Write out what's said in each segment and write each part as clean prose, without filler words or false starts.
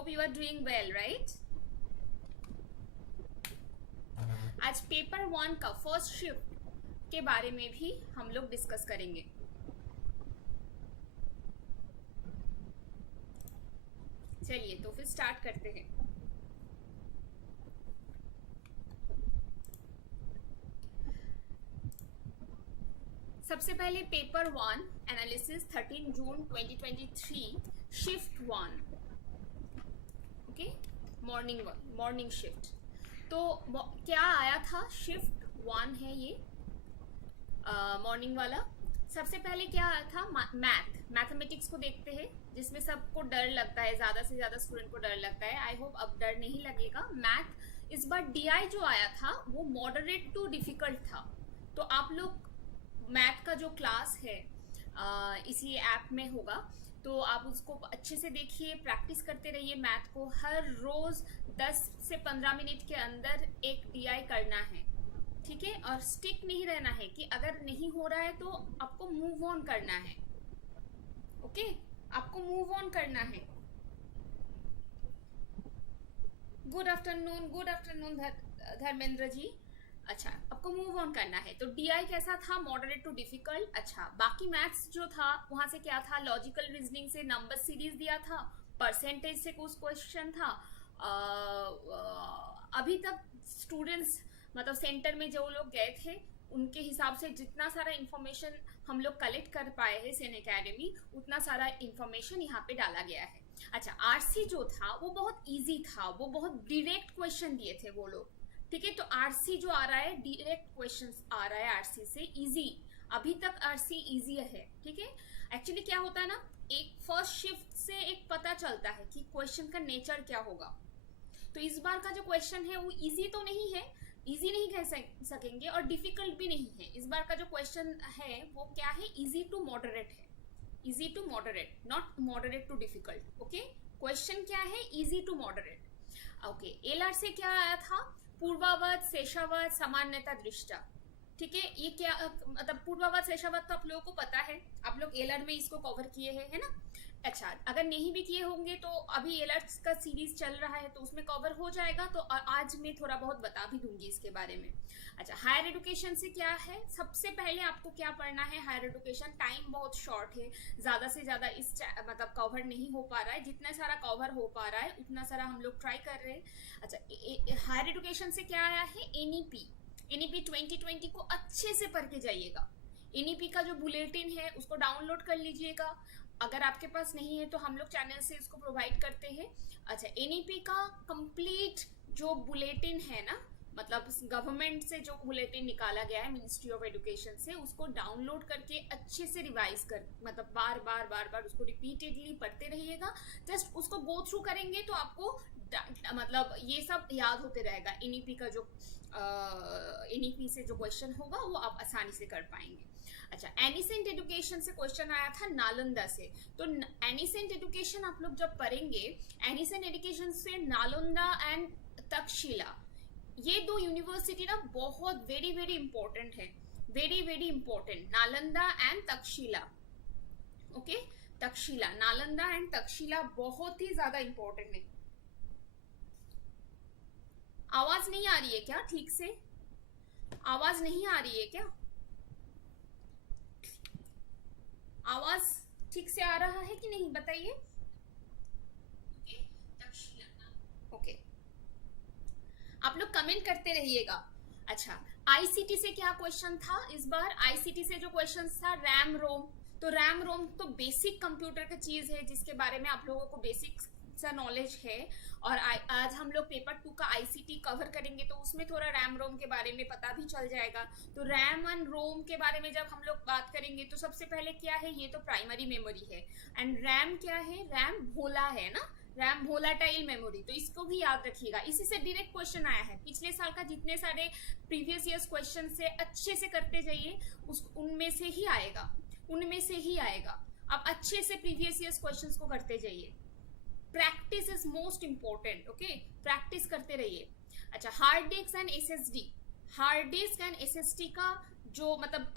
Hope you are doing well, right? आज paper 1 का first shift के बारे में भी हम लोग डिस्कस करेंगे। चलिए तो फिर स्टार्ट करते हैं। सबसे पहले पेपर 1 एनालिसिस 13 जून 2023 शिफ्ट 1, ओके, मॉर्निंग शिफ्ट। तो क्या आया था? शिफ्ट 1 है ये मॉर्निंग वाला। सबसे पहले क्या आया था? मैथमेटिक्स को देखते हैं, जिसमें सबको डर लगता है, ज्यादा से ज्यादा स्टूडेंट को डर लगता है। आई होप अब डर नहीं लगेगा। मैथ इस बार डीआई जो आया था वो मॉडरेट टू डिफिकल्ट था। तो आप लोग मैथ का जो क्लास है इसी ऐप में होगा, तो आप उसको अच्छे से देखिए, प्रैक्टिस करते रहिए। मैथ को हर रोज 10 से 15 मिनट के अंदर एक डीआई करना है, ठीक है? और स्टिक नहीं रहना है कि अगर नहीं हो रहा है तो आपको मूव ऑन करना है, ओके? आपको मूव ऑन करना है। Good afternoon Dharmendra ji. अच्छा, आपको मूव ऑन करना है। तो डीआई कैसा था? Moderate to difficult. अच्छा, बाकी मैथ्स जो था वहां से क्या था? लॉजिकल रीजनिंग से नंबर सीरीज दिया था, परसेंटेज से कुछ क्वेश्चन था। अभी तक स्टूडेंट्स मतलब सेंटर में जो लोग गए थे उनके हिसाब से जितना सारा इंफॉर्मेशन हम लोग कलेक्ट कर पाए हैं सेन एकेडमी, उतना सारा इंफॉर्मेशन यहाँ पे डाला गया है। अच्छा, आरसी जो था वो बहुत इजी था, वो बहुत डायरेक्ट क्वेश्चन दिए थे वो लोग, ठीक है? तो आरसी जो आ रहा है, डायरेक्ट क्वेश्चंस आ रहा है आरसी से, इजी। अभी तक आरसी इजी है, ठीक है? एक्चुअली क्या होता है ना, एक फर्स्ट शिफ्ट से एक पता चलता है कि क्वेश्चन का नेचर क्या होगा। तो इस बार का जो क्वेश्चन है वो इजी तो नहीं है, इजी नहीं कह सकेंगे और डिफिकल्ट भी नहीं है। इस बार का जो क्वेश्चन है वो क्या है? इजी टू मॉडरेट है, easy to moderate, not moderate to difficult, okay? Question क्या है? Easy to moderate, okay. LR से क्या आया था? पूर्वावत, शेषावत, सामान्यता दृष्टा, ठीक है? ये क्या मतलब पूर्वावत शेषावत तो आप लोगों को पता है, आप लोग एलआर में इसको कवर किए हैं, है ना? अच्छा, अगर नहीं भी किए होंगे तो अभी एलआर का सीरीज चल रहा है तो उसमें कवर हो जाएगा। तो आज मैं थोड़ा बहुत बता भी दूंगी इसके बारे में। अच्छा, हायर एजुकेशन से क्या है? सबसे पहले आपको क्या पढ़ना है? Higher education. टाइम बहुत शॉर्ट है, ज्यादा से ज्यादा इस मतलब कवर नहीं हो पा रहा है। जितना सारा कवर हो पा रहा है उतना सारा हम लोग ट्राई कर रहे हैं। अच्छा, हायर एजुकेशन से क्या आया है? एनईपी 2020 को अच्छे से पढ़ के जाइएगा। एनईपी का जो बुलेटिन है उसको डाउनलोड कर लीजिएगा। अगर आपके पास नहीं है तो हम लोग चैनल से इसको प्रोवाइड करते हैं। अच्छा, एनईपी का कंप्लीट जो बुलेटिन है ना, मतलब गवर्नमेंट से जो बुलेटिन निकाला गया है मिनिस्ट्री ऑफ एजुकेशन से, उसको डाउनलोड करके अच्छे से रिवाइज कर, मतलब बार बार उसको रिपीटेडली पढ़ते रहिएगा। जस्ट उसको गो थ्रू करेंगे तो आपको मतलब ये सब याद होते रहेगा। एनईपी का जो एनईपी से जो क्वेश्चन होगा वो आप आसानी से कर पाएंगे। अच्छा, एनिसेंट एजुकेशन से क्वेश्चन आया था नालंदा से। तो एनिसेंट एजुकेशन आप लोग जब पढ़ेंगे, एनिसेंट एजुकेशन से नालंदा एंड तक्षशिला, ये दो यूनिवर्सिटी ना बहुत वेरी वेरी इंपॉर्टेंट है, very very important. Nalanda and Takshashila, okay? Takshashila, Nalanda and Takshashila बहुत ही ज्यादा इंपॉर्टेंट है। आवाज नहीं आ रही है क्या ठीक से? आवाज नहीं आ रही है क्या? आवाज ठीक से आ रहा है कि नहीं बताइए। ओके, आप लोग कमेंट करते रहिएगा। अच्छा, आईसीटी से क्या क्वेश्चन था इस बार? आईसीटी से जो क्वेश्चन था रैम रोम। तो रैम रोम तो बेसिक कंप्यूटर की चीज है जिसके बारे में आप लोगों को बेसिक सा नॉलेज है। और आज हम लोग पेपर 2 का आईसीटी कवर करेंगे तो उसमें थोड़ा रैम रोम के बारे में पता भी चल जाएगा। तो रैम एंड रोम के बारे में जब हम लोग बात करेंगे तो सबसे पहले क्या है? ये तो प्राइमरी मेमोरी है। एंड रैम क्या है? रैम भोला है ना, रैम वोलाटाइल मेमोरी। तो इसको भी याद रखिएगा, इसी से डायरेक्ट क्वेश्चन आया है। पिछले साल का जितने सारे प्रीवियस ईयर्स क्वेश्चन से अच्छे से करते जाइए, उनमें से ही आएगा, उनमें से ही आएगा। आप अच्छे से प्रीवियस ईयर्स क्वेश्चंस को करते जाइए। Practice is most important, okay? Practice करते रहिए। अच्छा, hard disk and SSD. Hard disk and SSD का जो मतलब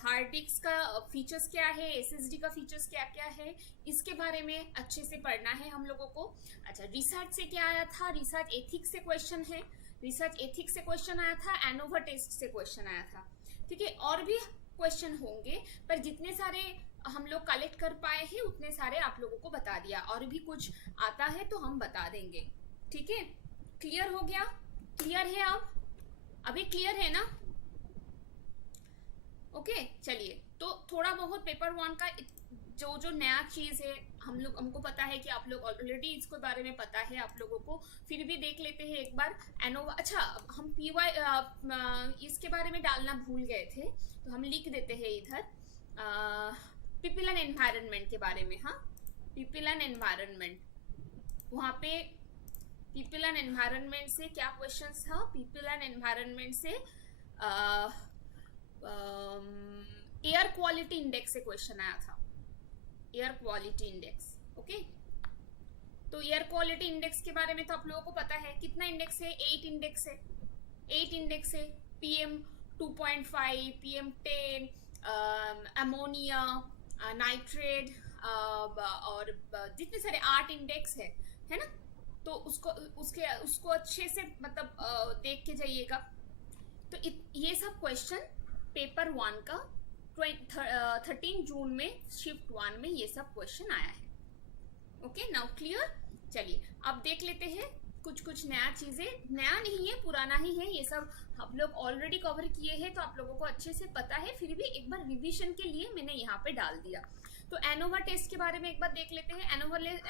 हार्ड डिस्क का फीचर्स क्या है, एसएसडी का फीचर्स क्या क्या है, इसके बारे में अच्छे से पढ़ना है हम लोगों को। अच्छा, रिसर्च से क्या आया था, रिसर्च एथिक्स से क्वेश्चन है, रिसर्च एथिक्स से क्वेश्चन आया था, एनोवा टेस्ट से क्वेश्चन आया था। ठीक है, और भी क्वेश्चन होंगे, पर जितने सारे हम लोग कलेक्ट कर पाए हैं उतने सारे आप लोगों को बता दिया, और भी कुछ आता है तो हम बता देंगे। ठीक है, क्लियर हो गया? क्लियर है? अब अभी क्लियर है ना? ओके, चलिए, तो थोड़ा बहुत पेपर 1 का जो नया चीज है हमको पता है कि आप लोग ऑलरेडी इसके बारे में पता है आप लोगों को, फिर भी देख लेते हैं एक बार एनोवा। अच्छा, हम पीवाई इसके बारे में डालना भूल गए थे, तो हम लिख देते हैं इधर पीपल एंड एनवायरनमेंट के बारे में। हाँ, पीपल एंड एनवायरनमेंट, वहां पे पीपल एंड एनवायरनमेंट से क्या क्वेश्चंस था? पीपल एंड एनवायरनमेंट से एयर क्वालिटी इंडेक्स से क्वेश्चन आया था, एयर क्वालिटी इंडेक्स। ओके, तो एयर क्वालिटी इंडेक्स के बारे में तो आप लोगों को पता है, कितना इंडेक्स है? 8 इंडेक्स है, 8 इंडेक्स है। PM 2.5, PM 10, अमोनिया, नाइट्रेट, और जितने सारे 8 इंडेक्स है ना? तो उसको अच्छे से मतलब देख के जाइएगा। तो ये सब क्वेश्चन पेपर 1 का 13 जून में शिफ्ट 1 में ये सब क्वेश्चन आया है। Okay, now clear? चलिए, अब देख लेते हैं कुछ नया चीजें। नया नहीं है, पुराना ही है, ये सब आप लोग ऑलरेडी कवर किए हैं, तो आप लोगों को अच्छे से पता है, फिर भी एक बार रिवीजन के लिए मैंने यहाँ पे डाल दिया। तो एनोवा टेस्ट के बारे में एक बार देख लेते हैं।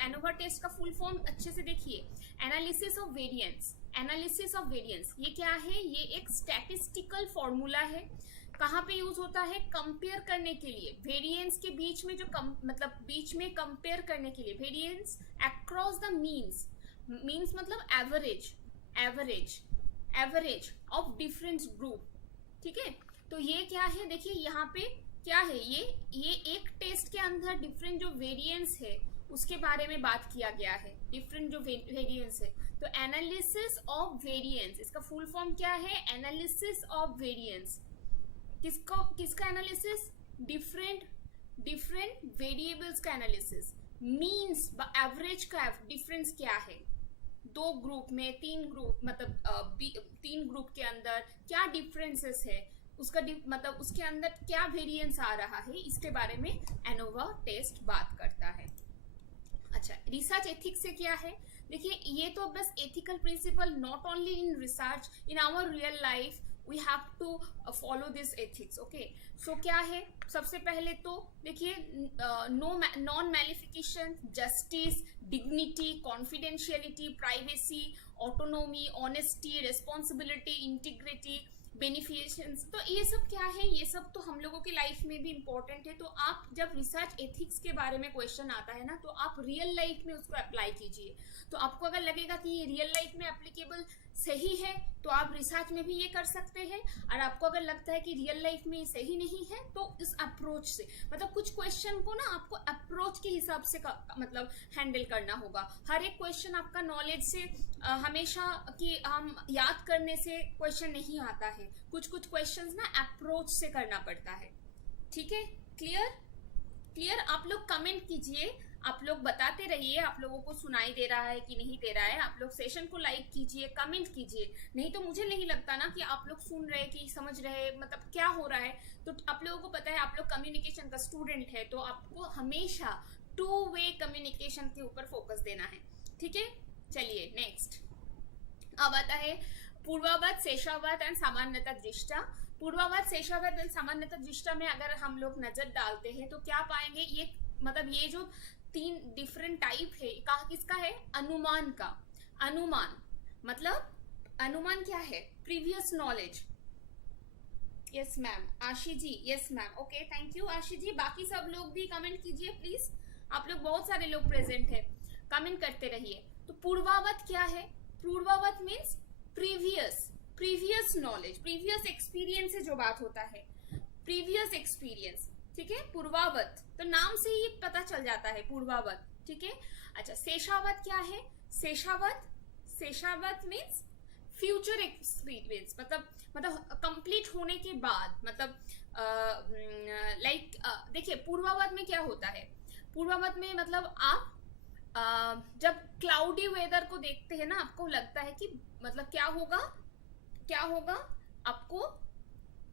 एनोवा टेस्ट का फुल फॉर्म अच्छे से देखिए, analysis of variance. Analysis of variance ये क्या है? ये एक स्टैटिस्टिकल फॉर्मूला है। कहाँ पे यूज होता है? कंपेयर करने के लिए, वेरिएंस के बीच में जो मतलब बीच में कंपेयर करने के लिए, variance across the means. Means मतलब एवरेज ऑफ डिफरेंट ग्रुप। ठीक है, तो ये क्या है? देखिए यहाँ पे क्या है, ये एक टेस्ट के अंदर डिफरेंट जो वेरिएंस है उसके बारे में बात किया गया है, डिफरेंट जो वेरिएंस है। तो एनालिसिस ऑफ वेरिएंस, इसका फुल फॉर्म क्या है? Analysis of variance. किसका एनालिसिस? डिफरेंट वेरिएबल्स का एनालिसिस। मीन्स एवरेज का डिफरेंस क्या है? 2 ग्रुप में, 3 ग्रुप मतलब 3 ग्रुप के अंदर क्या डिफरेंसेस है, उसका मतलब उसके अंदर क्या वेरिएंस आ रहा है, इसके बारे में एनोवा टेस्ट बात करता है। अच्छा, रिसर्च एथिक्स से क्या है? देखिए, ये तो बस ethical principle, not only in research, in our real life we have to follow this ethics. okay, so क्या है? सबसे पहले तो देखिए, non maleficence, justice, dignity, confidentiality, privacy, autonomy, honesty, responsibility, integrity, beneficence. तो ये सब क्या है? ये सब तो हम लोगों की लाइफ में भी इंपॉर्टेंट है। तो आप जब रिसर्च एथिक्स के बारे में क्वेश्चन आता है ना, तो आप रियल लाइफ में उसको अप्लाई कीजिए। तो आपको अगर लगेगा कि ये रियल लाइफ में एप्लीकेबल सही है, तो आप रिसर्च में भी ये कर सकते हैं। और आपको अगर लगता है कि रियल लाइफ में ये सही नहीं है, तो इस अप्रोच से, मतलब कुछ क्वेश्चन को ना आपको अप्रोच के हिसाब से मतलब हैंडल करना होगा। हर एक क्वेश्चन आपका नॉलेज से हमेशा कि हम याद करने से क्वेश्चन नहीं आता है। कुछ क्वेश्चंस ना अप्रोच से करना पड़ता है। ठीक है, क्लियर? आप लोग कमेंट कीजिए, आप लोग बताते रहिए, आप लोगों को सुनाई दे रहा है कि नहीं दे रहा है। आप लोग सेशन को लाइक कीजिए, कमेंट कीजिए, नहीं तो मुझे नहीं लगता ना कि आप लोग सुन रहे, कि समझ रहे, मतलब क्या हो रहा है। तो आप लोगों को पता है, आप लोग कम्युनिकेशन का स्टूडेंट है, तो आपको हमेशा 2 वे कम्युनिकेशन के ऊपर फोकस देना है। ठीक है, चलिए नेक्स्ट अब आता है पूर्वावत, शेषावत एंड सामान्यतः दृष्टा। पूर्वावत, शेषावत एंड सामान्यतः दृष्टा में अगर हम लोग नजर डालते हैं तो क्या पाएंगे? ये मतलब ये जो 3 डिफरेंट टाइप है, किसका है? अनुमान का। अनुमान मतलब, अनुमान क्या है? Previous knowledge. Yes ma'am, Ashi ji, yes ma'am, okay, thank you Ashi ji. बाकी सब लोग भी कमेंट कीजिए प्लीज, आप लोग बहुत सारे लोग प्रेजेंट है, कमेंट करते रहिए। तो पूर्वावत क्या है? पूर्वावत means previous knowledge, previous experience से जो बात होता है, प्रीवियस एक्सपीरियंस। ठीक है, पूर्वावत तो नाम से ही पता चल जाता है, पूर्वावत। ठीक है, अच्छा, शेषावत क्या है? शेषावत मीन्स फ्यूचर एक्सपीरियंस मतलब कंप्लीट होने के बाद मतलब लाइक देखिए पूर्वावत में क्या होता है, पूर्वावत में मतलब आप जब क्लाउडी वेदर को देखते हैं ना, आपको लगता है कि मतलब क्या होगा आपको।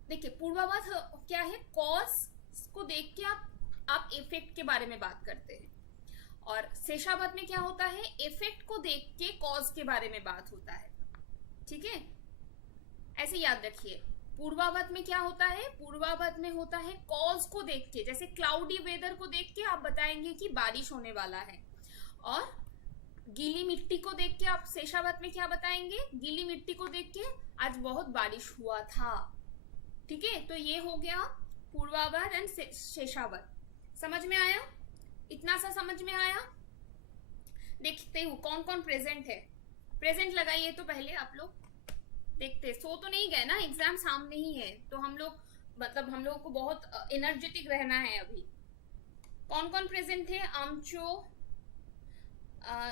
देखिए पूर्वावत क्या है, कॉज को देख के आप इफेक्ट के बारे में बात करते हैं, और शेषावत में क्या होता है, इफेक्ट को देख के कॉज के बारे में बात होता है। ठीक है, ऐसे याद रखिए। पूर्वावत में क्या होता है, पूर्वावत में होता है कॉज को देख के, जैसे क्लाउडी वेदर को देख के आप बताएंगे कि बारिश होने वाला है, और गीली मिट्टी को देख के आप शेषावत में क्या बताएंगे, गीली मिट्टी को देख के आज बहुत बारिश हुआ था। ठीक है, तो ये हो गया पूर्वावत एंड शेषावत। समझ में आया, इतना सा समझ में आया। देखते हो कौन कौन प्रेजेंट है, प्रेजेंट लगाइए तो पहले आप लोग देखते। सो तो नहीं गए ना, एग्जाम सामने ही है, तो हम लोग मतलब हम लोगों को बहुत एनर्जेटिक रहना है अभी। कौन कौन प्रेजेंट है, आमचो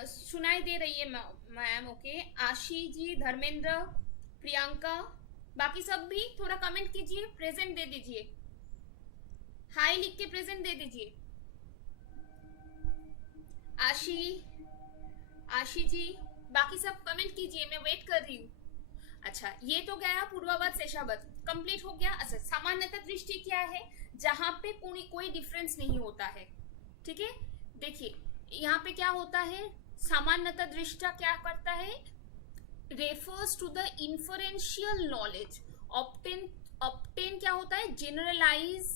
सुनाई दे रही है मैम, ओके। आशी जी, धर्मेंद्र, प्रियंका, बाकी सब भी थोड़ा कमेंट कीजिए, प्रेजेंट दे दीजिए, हाय लिख के प्रेजेंट दे दीजिए। आशी जी, बाकी सब कमेंट कीजिए, मैं वेट कर रही हूँ। अच्छा, ये तो गया पूर्वावत शेषावत, कंप्लीट हो गया। अच्छा, सामान्यतः दृष्टि क्या है, जहां पे कोई डिफरेंस नहीं होता है। ठीक है, देखिए यहाँ पे क्या होता है, सामान्यतः दृष्टा क्या करता है, refers to the inferential knowledge obtain क्या होता है, generalize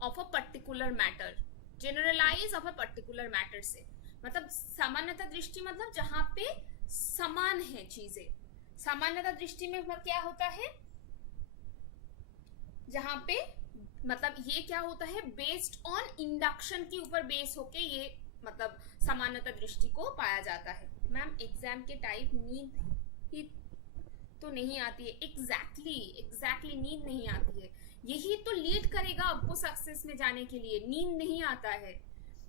of a particular matter, generalize of a particular matter से, मतलब सामान्यतः दृष्टि मतलब जहां पे समान है चीजें। सामान्यतः दृष्टि में क्या होता है, जहां पे मतलब ये क्या होता है, बेस्ड ऑन इंडक्शन के ऊपर बेस होके ये मतलब सामान्यतः दृष्टि को पाया जाता है। मैम एग्जाम के टाइप नींद ही तो नहीं आती है, एग्जैक्टली नींद नहीं आती है, यही तो लीड करेगा आपको सक्सेस में जाने के लिए। नींद नहीं आता है,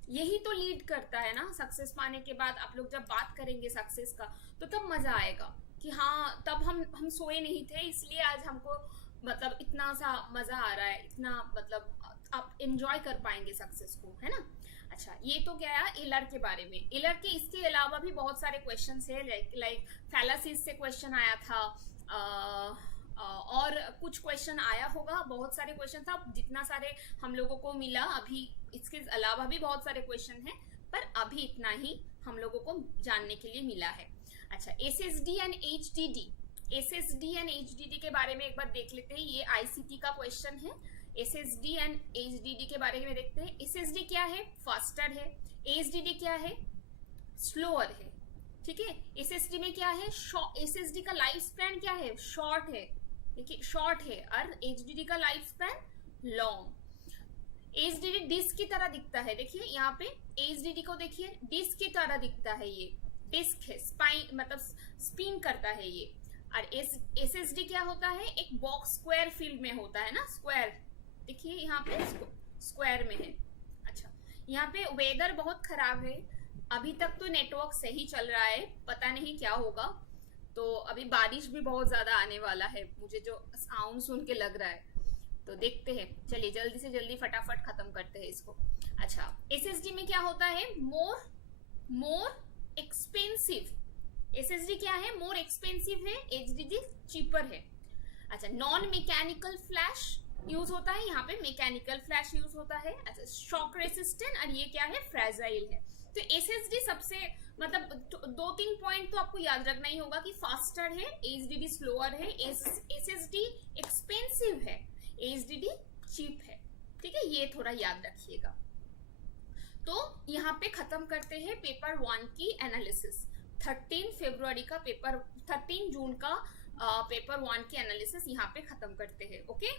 यही तो लीड करता है ना सक्सेस पाने के बाद। आप लोग जब बात करेंगे सक्सेस का तो तब मजा आएगा कि हाँ तब हम सोए नहीं थे, इसलिए आज हमको मतलब इतना सा मजा आ रहा है, इतना मतलब आप एंजॉय कर पाएंगे सक्सेस को, है ना। अच्छा, ये तो क्या है एलर के बारे में। एलर के इसके अलावा भी बहुत सारे क्वेश्चंस है, लाइक फैलासीज से क्वेश्चन आया था, और कुछ क्वेश्चन आया होगा, बहुत सारे क्वेश्चन था, जितना सारे हम लोगों को मिला अभी, इसके अलावा भी बहुत सारे क्वेश्चन है, पर अभी इतना ही हम लोगों को जानने के लिए मिला है। अच्छा, SSD and HDD, SSD and HDD के बारे में एक बार देख लेते हैं। ये आईसीटी का क्वेश्चन है, एसएसडी एंड एचडीडी के बारे में देखते हैं। एसएसडी क्या है, फास्टर है। एचडीडी क्या है, स्लोअर है। ठीक है, एसएसडी में क्या है, एसएसडी का लाइफ स्पैन क्या है, शॉर्ट है, देखिए शॉर्ट है, और एचडीडी का life span long. HDD disc की तरह दिखता है, देखिए यहाँ पे एचडीडी को देखिए डिस्क की तरह दिखता है, ये डिस्क है, स्पाइन मतलब स्पिन करता है ये। और एसएसडी क्या होता है, एक बॉक्स स्क्वायर फील्ड में होता है ना, स्क्वायर, देखिए यहाँ पे स्क्वायर में है। अच्छा, यहाँ पे वेदर बहुत खराब है, अभी तक तो नेटवर्क सही चल रहा है, पता नहीं क्या होगा, तो अभी बारिश भी बहुत ज्यादा आने वाला है, मुझे जो साउंड सुन के लग रहा है, तो देखते हैं। चलिए जल्दी से जल्दी फटाफट खत्म करते हैं इसको। अच्छा, एसएसडी में क्या होता है, मोर एक्सपेंसिव। एसएसडी क्या है, मोर एक्सपेंसिव है, एचडीडी चीपर है। अच्छा, नॉन मैकेनिकल फ्लैश यूज होता है, यहाँ पे मैकेनिकल फ्लैश यूज होता है। अच्छा, शॉक रेसिस्टेंट, और ये क्या है, फ्रेजाइल है। तो एसएसडी सबसे मतलब 2-3 पॉइंट तो आपको याद रखना ही होगा कि फास्टर है, एचडीडी स्लोअर है, एसएसडी एक्सपेंसिव है, एचडीडी चीप है। ठीक है, ये थोड़ा याद रखिएगा। तो यहाँ पे खत्म करते हैं पेपर 1 की एनालिसिस। 13 फरवरी का पेपर, 13 जून का पेपर 1 की एनालिसिस यहाँ पे खत्म करते हैं। ओके।